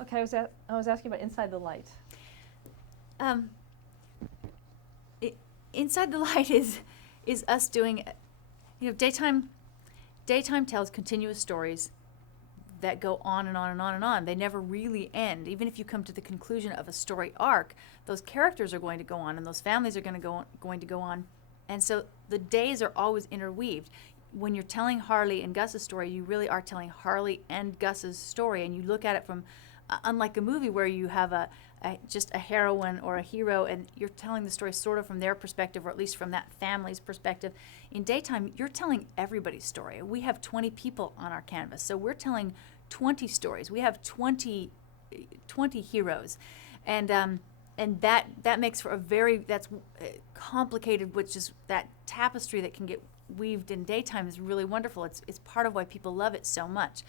Okay, I was asking about Inside the Light. Um, Inside the Light is us doing, daytime tells continuous stories that go on and on and on and on. They never really end. Even if you come to the conclusion of a story arc, those characters are going to go on, and those families are going to go on, and so the days are always interweaved. When you're telling Harley and Gus's story, you really are telling Harley and Gus's story, and you look at it from, unlike a movie where you have just a heroine or a hero, and you're telling the story sort of from their perspective, or at least from that family's perspective. In daytime, you're telling everybody's story. We have 20 people on our canvas, so we're telling 20 stories. We have 20 heroes, and that makes for a very that's complicated, which is that tapestry that can get weaved in daytime is really wonderful. It's part of why people love it so much.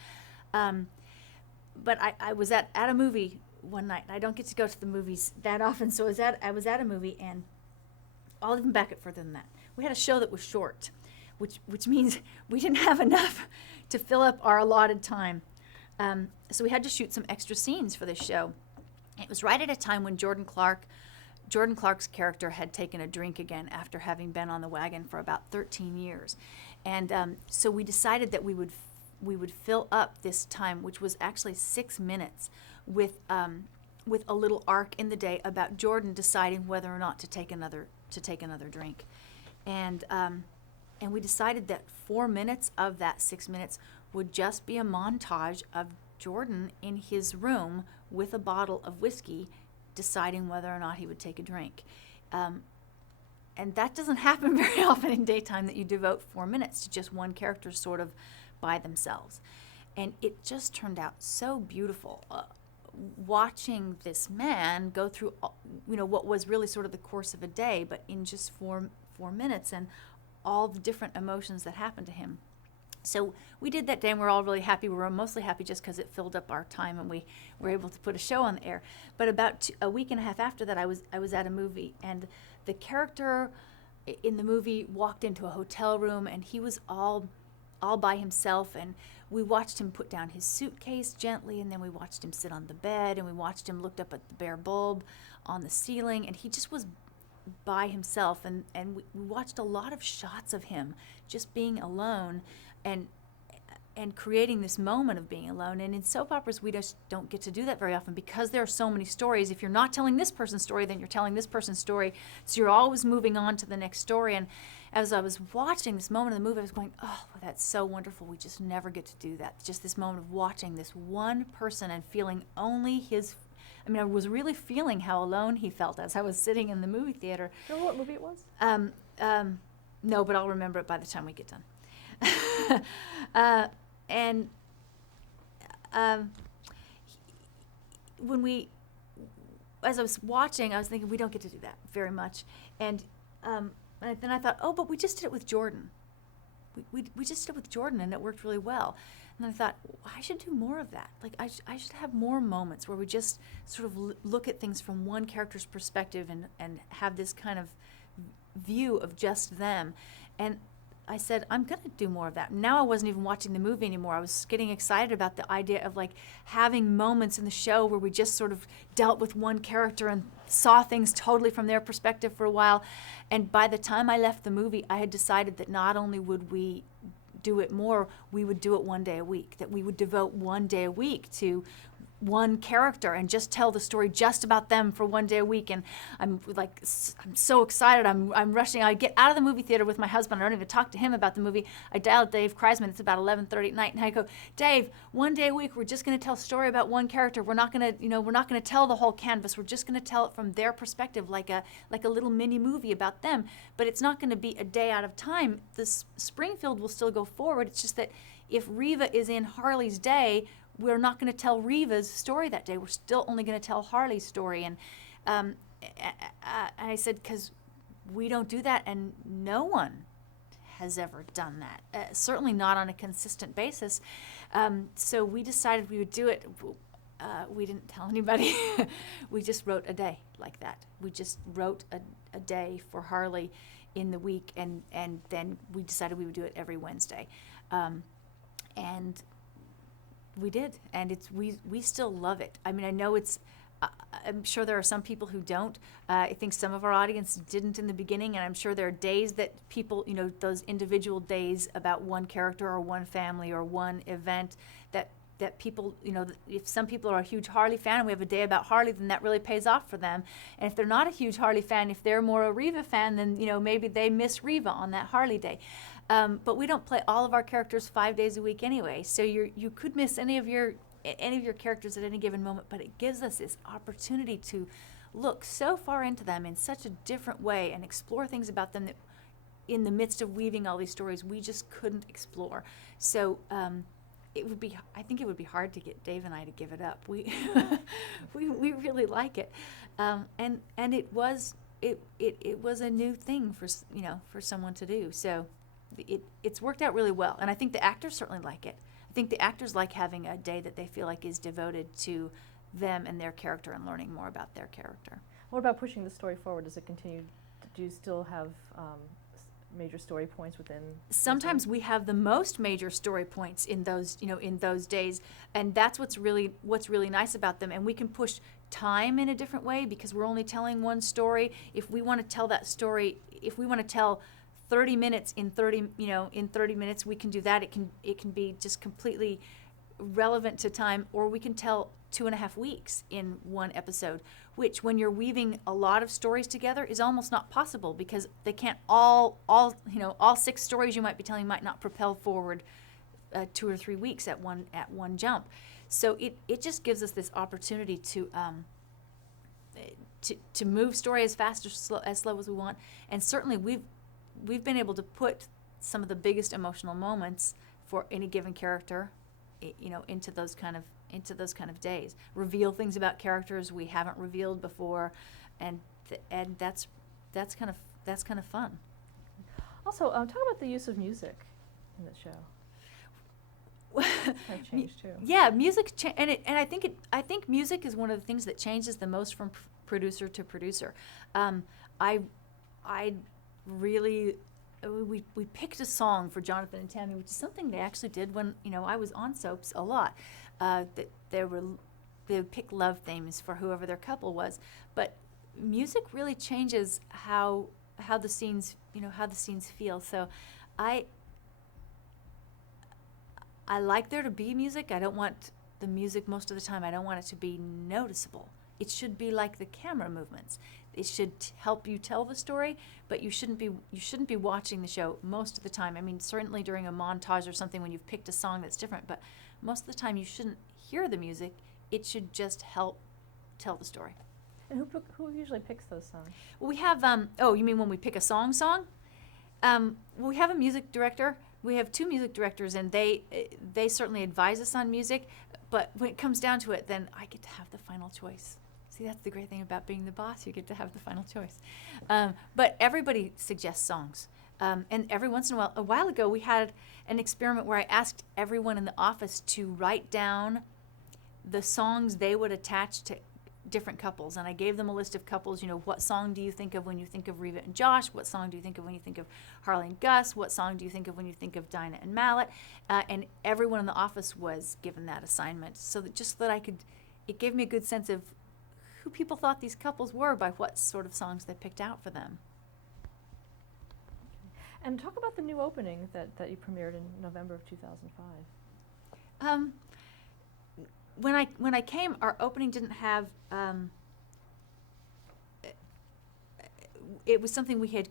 But I was at a movie one night. I don't get to go to the movies that often, so I was at a movie, and I'll even back it further than that. We had a show that was short, which means we didn't have enough to fill up our allotted time. So we had to shoot some extra scenes for this show. It was right at a time when Jordan Clark's character had taken a drink again after having been on the wagon for about 13 years. And so we decided that we would fill up this time, which was actually 6 minutes, with a little arc in the day about Jordan deciding whether or not to take another drink. And we decided that 4 minutes of that 6 minutes would just be a montage of Jordan in his room with a bottle of whiskey, deciding whether or not he would take a drink. And that doesn't happen very often in daytime, that you devote 4 minutes to just one character sort of by themselves. And it just turned out so beautiful. Watching this man go through, what was really sort of the course of a day, but in just four minutes, and all the different emotions that happened to him. So we did that day, and we're all really happy. We were mostly happy just because it filled up our time, and we were able to put a show on the air. But about a week and a half after that, I was at a movie, and the character in the movie walked into a hotel room, and he was all by himself, and we watched him put down his suitcase gently, and then we watched him sit on the bed, and we watched him look up at the bare bulb on the ceiling, and he just was by himself, and we watched a lot of shots of him just being alone, and creating this moment of being alone. And in soap operas, we just don't get to do that very often, because there are so many stories. If you're not telling this person's story, then you're telling this person's story, so you're always moving on to the next story. And as I was watching this moment of the movie, I was going, oh, that's so wonderful. We just never get to do that. Just this moment of watching this one person and feeling only his. I was really feeling how alone he felt as I was sitting in the movie theater. Do you remember what movie it was? No, but I'll remember it by the time we get done. And as I was watching, I was thinking, we don't get to do that very much. And then I thought, oh, but we just did it with Jordan. We just did it with Jordan, and it worked really well. And then I thought, I should do more of that. Like, I should have more moments where we just sort of look at things from one character's perspective, and have this kind of view of just them. And I said, I'm going to do more of that. Now I wasn't even watching the movie anymore. I was getting excited about the idea of, like, having moments in the show where we just sort of dealt with one character and saw things totally from their perspective for a while. And by the time I left the movie, I had decided that not only would we do it more, we would do it one day a week, that we would devote one day a week to one character and just tell the story just about them for one day a week. And I'm so excited. I'm rushing. I get out of the movie theater with my husband. I don't even talk to him about the movie. I dial Dave Kreisman. It's about 11:30 at night, and I go, Dave, one day a week, we're just going to tell a story about one character. We're not going to tell the whole canvas. We're just going to tell it from their perspective, like a little mini movie about them. But it's not going to be a day out of time. This Springfield will still go forward. It's just that if Riva is in Harley's day, we're not going to tell Riva's story that day. We're still only going to tell Harley's story. And I said, because we don't do that, and no one has ever done that, certainly not on a consistent basis. So we decided we would do it. We didn't tell anybody. We just wrote a day like that. We just wrote a day for Harley in the week, and then we decided we would do it every Wednesday. And We did, and we still love it. I mean, I know it's. I'm sure there are some people who don't. I think some of our audience didn't in the beginning, and I'm sure there are days that people, those individual days about one character or one family or one event that people, if some people are a huge Harley fan and we have a day about Harley, then that really pays off for them. And if they're not a huge Harley fan, if they're more a Reva fan, then maybe they miss Reva on that Harley day. But we don't play all of our characters 5 days a week anyway, so you could miss any of your characters at any given moment, but it gives us this opportunity to look so far into them in such a different way and explore things about them that in the midst of weaving all these stories we just couldn't explore. So I think it would be hard to get Dave and I to give it up. We we really like it, and it was a new thing for someone to do. So it's worked out really well, and I think the actors certainly like it. I think the actors like having a day that they feel like is devoted to them and their character and learning more about their character. What about pushing the story forward? Does it continue? Do you still have major story points within? Sometimes we have the most major story points in those days, and that's what's really nice about them. And we can push time in a different way because we're only telling one story. If we want to tell that story, if we want to tell 30 minutes in 30 minutes, we can do that. It can be just completely relevant to time, or we can tell 2.5 weeks in one episode, which when you're weaving a lot of stories together is almost not possible because they can't all 6 stories you might be telling might not propel forward 2 or 3 weeks at one jump. So it just gives us this opportunity to move story as fast or slow as we want, and certainly we've been able to put some of the biggest emotional moments for any given character, into those kind of days. Reveal things about characters we haven't revealed before, and that's kind of fun. Also, talk about the use of music in the show. I've changed too. Yeah, music, and I think music is one of the things that changes the most from producer to producer. I really. We picked a song for Jonathan and Tammy, which is something they actually did when I was on soaps a lot. They would pick love themes for whoever their couple was, but music really changes how the scenes feel. So I like there to be music. I don't want the music most of the time. I don't want it to be noticeable. It should be like the camera movements. It should help you tell the story, but you shouldn't be watching the show most of the time. I mean, certainly during a montage or something when you've picked a song that's different, but most of the time you shouldn't hear the music. It should just help tell the story. And who usually picks those songs? Well, we have you mean when we pick a song? We have a music director. We have 2 music directors, and they certainly advise us on music, but when it comes down to it, then I get to have the final choice. See, that's the great thing about being the boss. You get to have the final choice. But everybody suggests songs. And every once in a while ago, we had an experiment where I asked everyone in the office to write down the songs they would attach to different couples. And I gave them a list of couples, what song do you think of when you think of Reva and Josh? What song do you think of when you think of Harley and Gus? What song do you think of when you think of Dinah and Mallet? And everyone in the office was given that assignment so that it gave me a good sense of who people thought these couples were by what sort of songs they picked out for them. And talk about the new opening that you premiered in November of 2005. When I came, our opening didn't have. It was something we had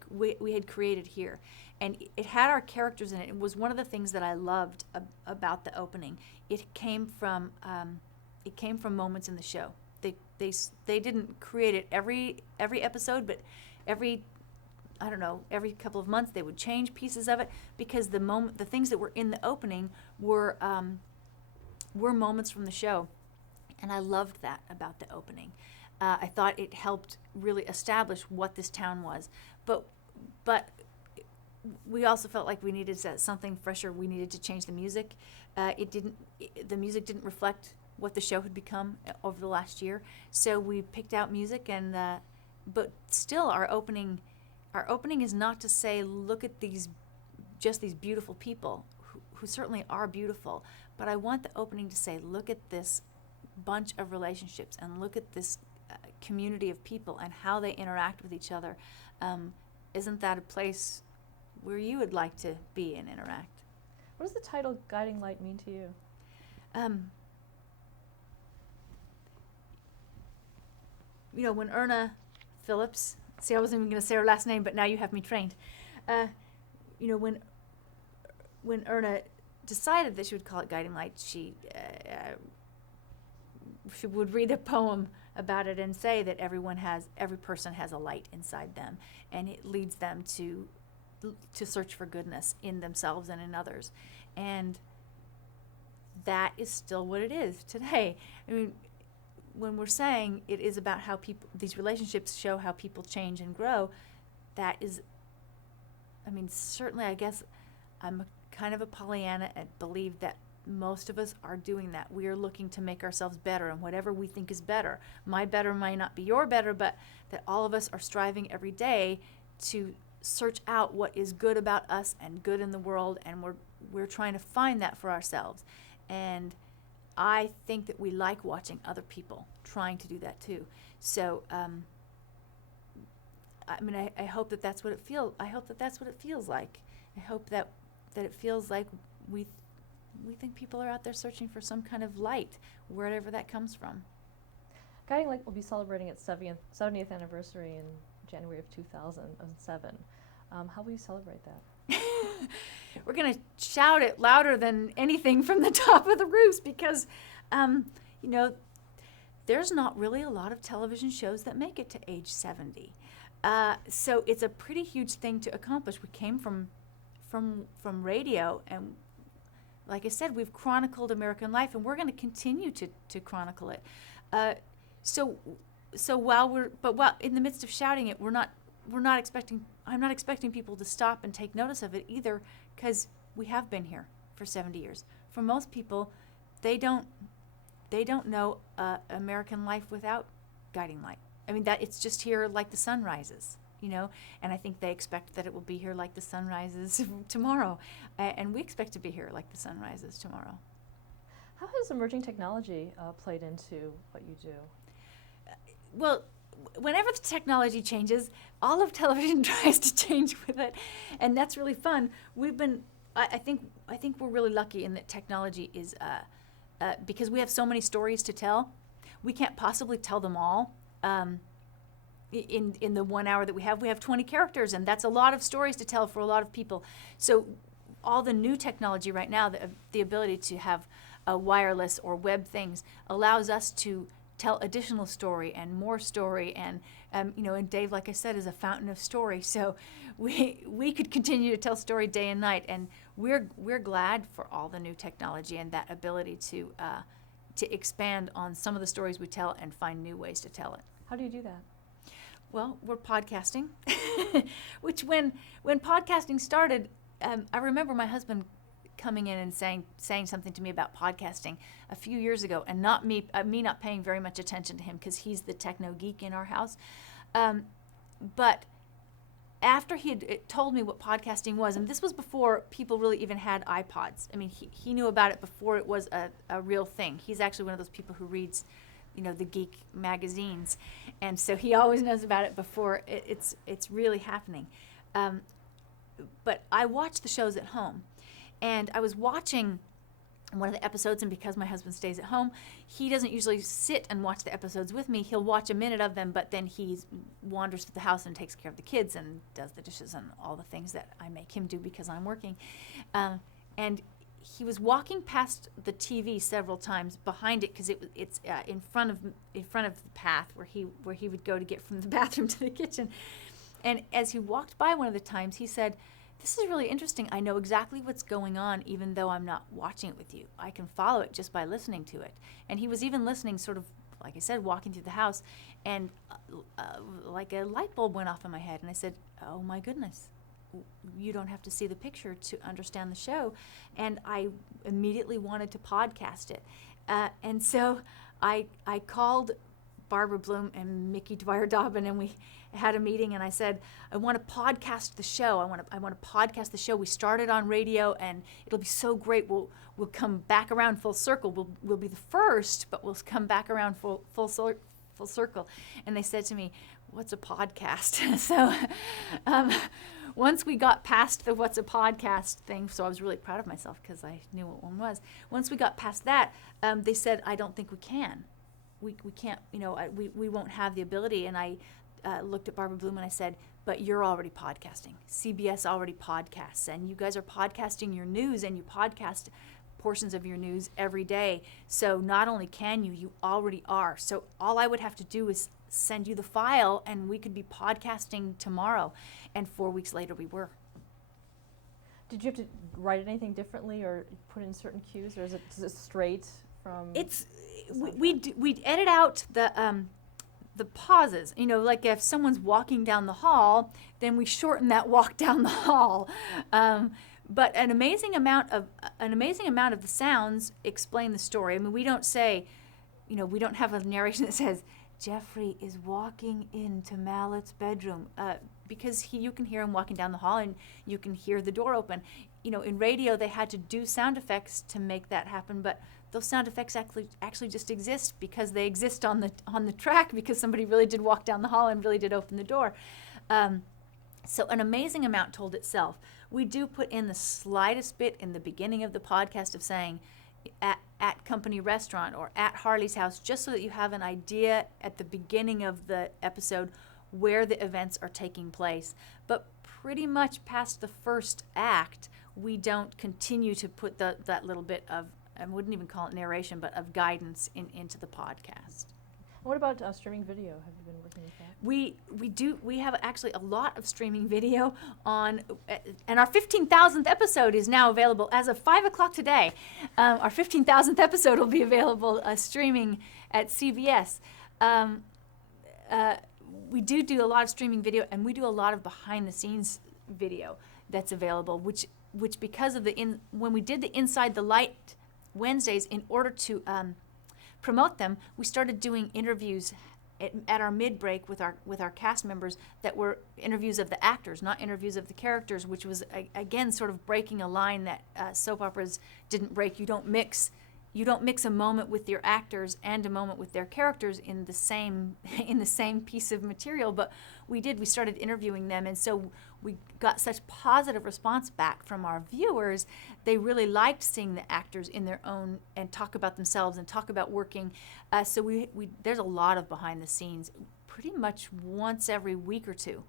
created here, and it had our characters in it. It was one of the things that I loved about the opening. It came from moments in the show. They didn't create it every episode, but every couple of months they would change pieces of it because the things that were in the opening were moments from the show, and I loved that about the opening. I thought it helped really establish what this town was, but we also felt like we needed something fresher. We needed to change the music. The music didn't reflect what the show had become over the last year. So we picked out music, but still our opening is not to say, look at these beautiful people who certainly are beautiful, but I want the opening to say, look at this bunch of relationships and look at this community of people and how they interact with each other. Isn't that a place where you would like to be and interact? What does the title Guiding Light mean to you? You know, when Erna Phillips, see, I wasn't even going to say her last name, but now you have me trained. You know, when Erna decided that she would call it Guiding Light, she would read a poem about it and say that every person has a light inside them, and it leads them to search for goodness in themselves and in others. And that is still what it is today. I mean, when we're saying it is about how these relationships show how people change and grow, that is, I mean, certainly I guess I'm kind of a Pollyanna and believe that most of us are doing that. We are looking to make ourselves better, and whatever we think is better. My better might not be your better, but that all of us are striving every day to search out what is good about us and good in the world, and we're trying to find that for ourselves. And I think that we like watching other people trying to do that too. So, I mean, I hope that that's what it feels. I hope that that's what it feels like. I hope that it feels like we think people are out there searching for some kind of light, wherever that comes from. Guiding Light will be celebrating its 70th anniversary in January of 2007. How will you celebrate that? We're going to shout it louder than anything from the top of the roofs because, you know, there's not really a lot of television shows that make it to age 70. So it's a pretty huge thing to accomplish. We came from radio, and like I said, we've chronicled American life, and we're going to continue to chronicle it. So while in the midst of shouting it, I'm not expecting people to stop and take notice of it either, because we have been here for 70 years. For most people, they don't know American life without Guiding Light. I mean, that it's just here like the sun rises, you know, and I think they expect that it will be here like the sun rises tomorrow, and we expect to be here like the sun rises tomorrow. How has emerging technology played into what you do? Well, whenever the technology changes, all of television tries to change with it, and that's really fun. I think we're really lucky in that technology is because we have so many stories to tell. We can't possibly tell them all. In the 1 hour that we have 20 characters, and that's a lot of stories to tell for a lot of people. So all the new technology right now, the ability to have wireless or web things, allows us to tell additional story and more story, and you know, and Dave, like I said, is a fountain of story. So we could continue to tell story day and night, and we're glad for all the new technology and that ability to expand on some of the stories we tell and find new ways to tell it. How do you do that? Well, we're podcasting, which when podcasting started, I remember my husband coming in and saying something to me about podcasting a few years ago, and not me not paying very much attention to him because he's the techno geek in our house. But after he had told me what podcasting was, and this was before people really even had iPods. I mean, he knew about it before it was a real thing. He's actually one of those people who reads, you know, the geek magazines, and so he always knows about it before it's really happening. But I watch the shows at home, and I was watching one of the episodes, and because my husband stays at home, he doesn't usually sit and watch the episodes with me. He'll watch a minute of them, but then he wanders through the house and takes care of the kids and does the dishes and all the things that I make him do because I'm working. And he was walking past the TV several times behind it because it's in front of the path where he would go to get from the bathroom to the kitchen. And as he walked by one of the times, he said, "This is really interesting. I know exactly what's going on even though I'm not watching it with you. I can follow it just by listening to it." And he was even listening, sort of, like I said, walking through the house, and like a light bulb went off in my head. And I said, "Oh my goodness, you don't have to see the picture to understand the show." And I immediately wanted to podcast it. And so I called Barbara Bloom and Mickey Dwyer Dobbin, and we had a meeting, and I said, I want to podcast the show. I want to podcast the show. We started on radio, and it'll be so great. We'll come back around full circle. We'll be the first, but we'll come back around full circle. And they said to me, what's a podcast? So once we got past the what's a podcast thing, so I was really proud of myself because I knew what one was. Once we got past that, they said, I don't think we can. We can't, we won't have the ability. And I looked at Barbara Bloom and I said, but you're already podcasting. CBS already podcasts, and you guys are podcasting your news, and you podcast portions of your news every day. So not only can you already are. So all I would have to do is send you the file, and we could be podcasting tomorrow. And 4 weeks later, we were. Did you have to write anything differently or put in certain cues, or is it straight from? It's we edit out the pauses. Like if someone's walking down the hall, then we shorten that walk down the hall. But an amazing amount of the sounds explain the story. I mean, we don't say, we don't have a narration that says, Jeffrey is walking into Mallet's bedroom, because you can hear him walking down the hall, and you can hear the door open. In radio, they had to do sound effects to make that happen, but those sound effects actually just exist because they exist on the track, because somebody really did walk down the hall and really did open the door. So an amazing amount told itself. We do put in the slightest bit in the beginning of the podcast of saying, at company restaurant or at Harley's house, just so that you have an idea at the beginning of the episode where the events are taking place. But pretty much past the first act, we don't continue to put that little bit of, I wouldn't even call it narration, but of guidance into the podcast. What about streaming video? Have you been working with that? We have actually a lot of streaming video on, and our 15,000th episode is now available as of 5 o'clock today. Our 15,000th episode will be available streaming at CBS. We do a lot of streaming video, and we do a lot of behind the scenes video that's available, which because of when we did the Inside the Light Wednesdays, in order to promote them, we started doing interviews at our mid-break with our cast members that were interviews of the actors, not interviews of the characters, which was again sort of breaking a line that soap operas didn't break. You don't mix a moment with your actors and a moment with their characters in the same piece of material, but we did. We started interviewing them, and so we got such positive response back from our viewers. They really liked seeing the actors in their own and talk about themselves and talk about working. So we there's a lot of behind the scenes. Pretty much once every week or two,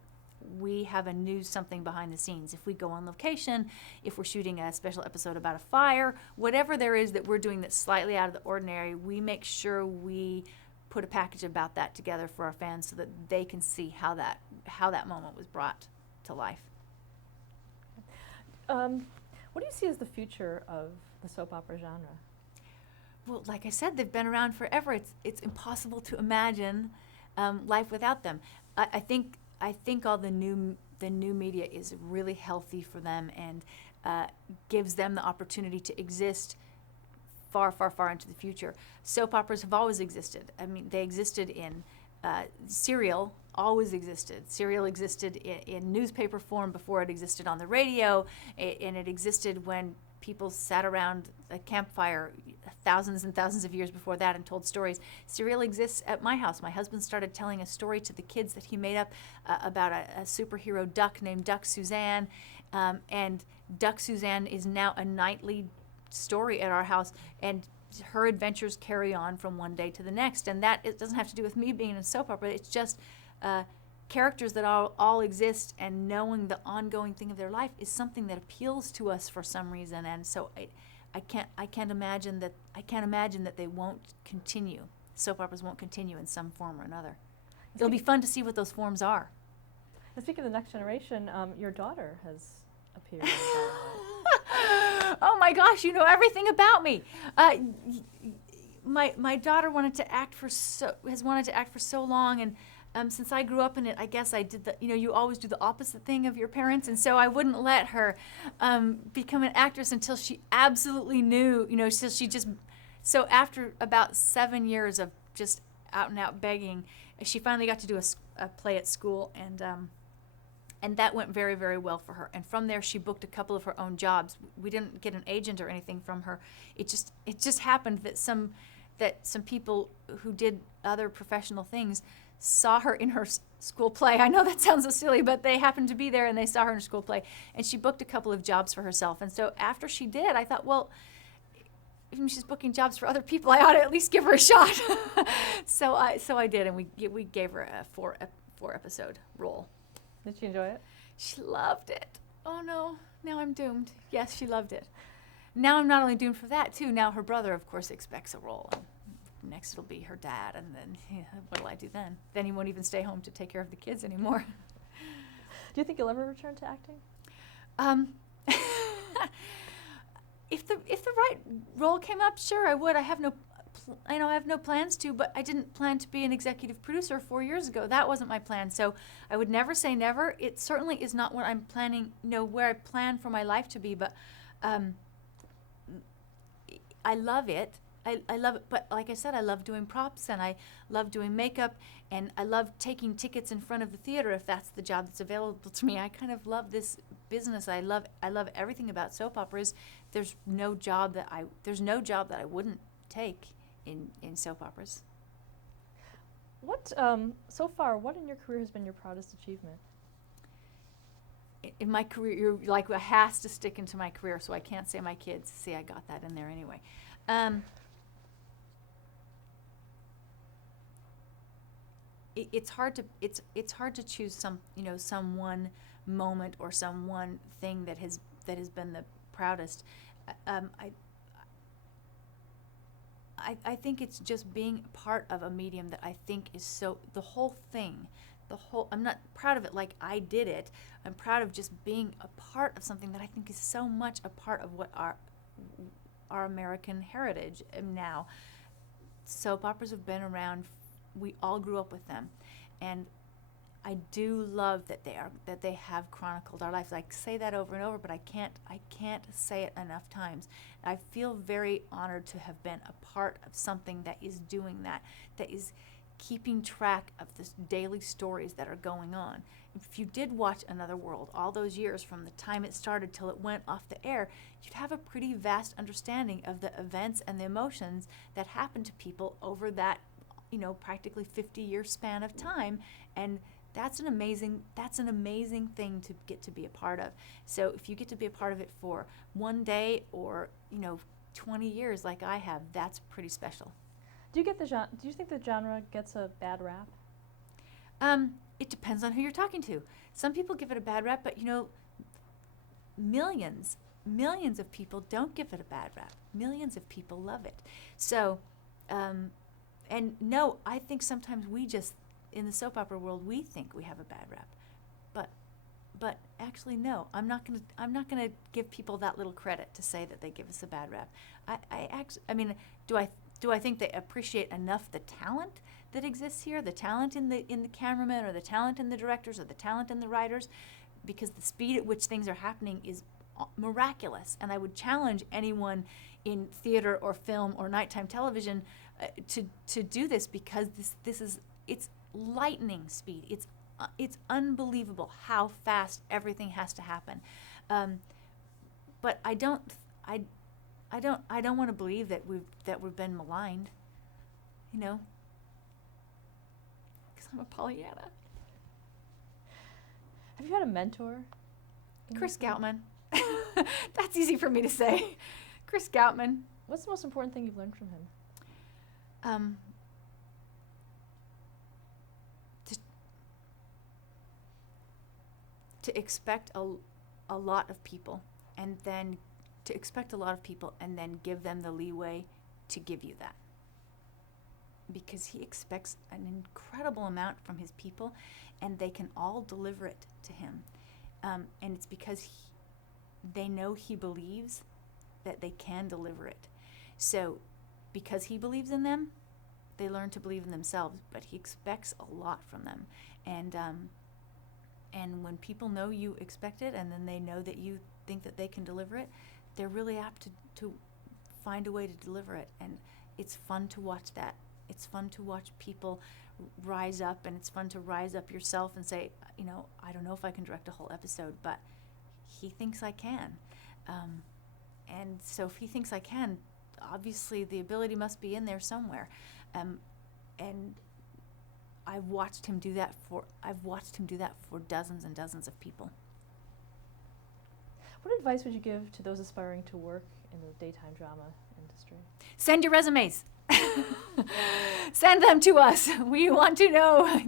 we have a new something behind the scenes. If we go on location, if we're shooting a special episode about a fire, whatever there is that we're doing that's slightly out of the ordinary, we make sure we put a package about that together for our fans so that they can see how that moment was brought to life. What do you see as the future of the soap opera genre? Well, like I said, they've been around forever. It's impossible to imagine life without them. I think all the new media is really healthy for them and gives them the opportunity to exist far, far, far into the future. Soap operas have always existed. I mean, they existed in serial. Always existed. Serial existed in newspaper form before it existed on the radio, and it existed when people sat around a campfire thousands and thousands of years before that and told stories. Serial exists at my house. My husband started telling a story to the kids that he made up about a superhero duck named Duck Suzanne, and Duck Suzanne is now a nightly story at our house, and her adventures carry on from one day to the next. And that it doesn't have to do with me being in a soap opera. It's just characters that all exist, and knowing the ongoing thing of their life is something that appeals to us for some reason. And so I can't imagine that they won't continue. Soap operas won't continue in some form or another. It'll be fun to see what those forms are. And speaking of the next generation, your daughter has appeared in Dynamite. Oh my gosh, you know everything about me. My daughter has wanted to act for so long, and since I grew up in it, I guess I did you always do the opposite thing of your parents, and so I wouldn't let her become an actress until she absolutely knew, so after about 7 years of just out and out begging. She finally got to do a play at school, and that went very, very well for her. And from there, she booked a couple of her own jobs. We didn't get an agent or anything from her. It just happened that some people who did other professional things saw her in her school play. I know that sounds so silly, but they happened to be there and they saw her in her school play, and she booked a couple of jobs for herself. And so after she did, I thought, well, even if she's booking jobs for other people, I ought to at least give her a shot. So I did, and we gave her a four episode role. Did she enjoy it? She loved it. Oh no, now I'm doomed. Yes, she loved it. Now I'm not only doomed for that too. Now her brother, of course, expects a role. Next it'll be her dad, and then what'll I do then? Then he won't even stay home to take care of the kids anymore. Do you think you'll ever return to acting? If the right role came up, sure I would. I have no plans to, but I didn't plan to be an executive producer 4 years ago. That wasn't my plan. So I would never say never. It certainly is not what I'm planning, where I plan for my life to be, but I love it. I love it, but like I said, I love doing props, and I love doing makeup, and I love taking tickets in front of the theater if that's the job that's available to me. I kind of love this business. I love everything about soap operas. There's no job that I wouldn't take in soap operas. What so far? What in your career has been your proudest achievement? In my career, you're like, it has to stick into my career, so I can't say my kids. See, I got that in there anyway. It's hard to choose some one moment or some one thing that has been the proudest. I think it's just being part of a medium that I think is so, the whole thing, I'm not proud of it like I did it. I'm proud of just being a part of something that I think is so much a part of what our American heritage now. Soap operas have been around. We all grew up with them, and I do love that they have chronicled our lives. I say that over and over, but I can't say it enough times. I feel very honored to have been a part of something that is doing that is keeping track of the daily stories that are going on. If you did watch Another World all those years from the time it started till it went off the air, you'd have a pretty vast understanding of the events and the emotions that happened to people over that, practically 50-year span of time. And that's an amazing thing to get to be a part of. So if you get to be a part of it for one day or 20 years like I have, that's pretty special. Do you think the genre gets a bad rap? It depends on who you're talking to. Some people give it a bad rap, but millions of people don't give it a bad rap. Millions of people love it. So, and no, I think sometimes we just, in the soap opera world, we think we have a bad rap, but actually no. I'm not gonna give people that little credit to say that they give us a bad rap. Do I think they appreciate enough the talent that exists here, the talent in the cameramen, or the talent in the directors, or the talent in the writers? Because the speed at which things are happening is miraculous, and I would challenge anyone in theater or film or nighttime television to do this, because it's lightning speed. It's unbelievable how fast everything has to happen. But I don't want to believe that we've been maligned, because I'm a Pollyanna. Have you had a mentor? Chris Goutman. That's easy for me to say. Chris Goutman. What's the most important thing you've learned from him? To expect a lot of people, and then give them the leeway to give you that. Because he expects an incredible amount from his people, and they can all deliver it to him. And it's because they know he believes that they can deliver it. So because he believes in them, they learn to believe in themselves, but he expects a lot from them. And when people know you expect it, and then they know that you think that they can deliver it, they're really apt to find a way to deliver it. And it's fun to watch that it's fun to watch people rise up, and it's fun to rise up yourself and say, I don't know if I can direct a whole episode, but he thinks I can. And so if he thinks I can, obviously the ability must be in there somewhere. And I've watched him do that for dozens and dozens of people. What advice would you give to those aspiring to work in the daytime drama industry? Send your resumes. Send them to us. We want to know.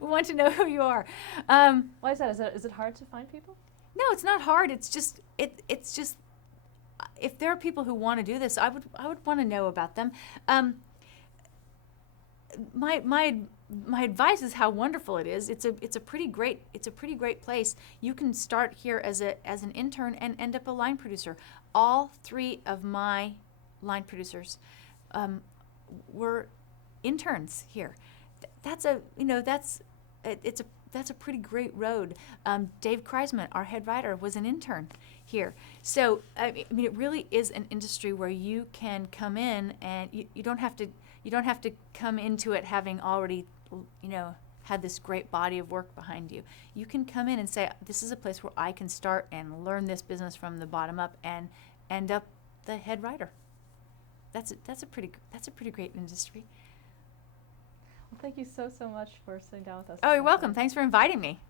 We want to know who you are. Why is that? Is it hard to find people? No, it's not hard. It's just if there are people who want to do this, I would want to know about them. My advice is how wonderful it is. It's a pretty great place. You can start here as an intern and end up a line producer. All 3 of my line producers were interns here. That's a pretty great road. Dave Kreisman, our head writer, was an intern here. So I mean, it really is an industry where you can come in and you don't have to come into it having already had this great body of work behind you. You can come in and say, this is a place where I can start and learn this business from the bottom up and end up the head writer. That's a pretty great industry. Well, thank you so much for sitting down with us. Oh, you're welcome. Thanks for inviting me.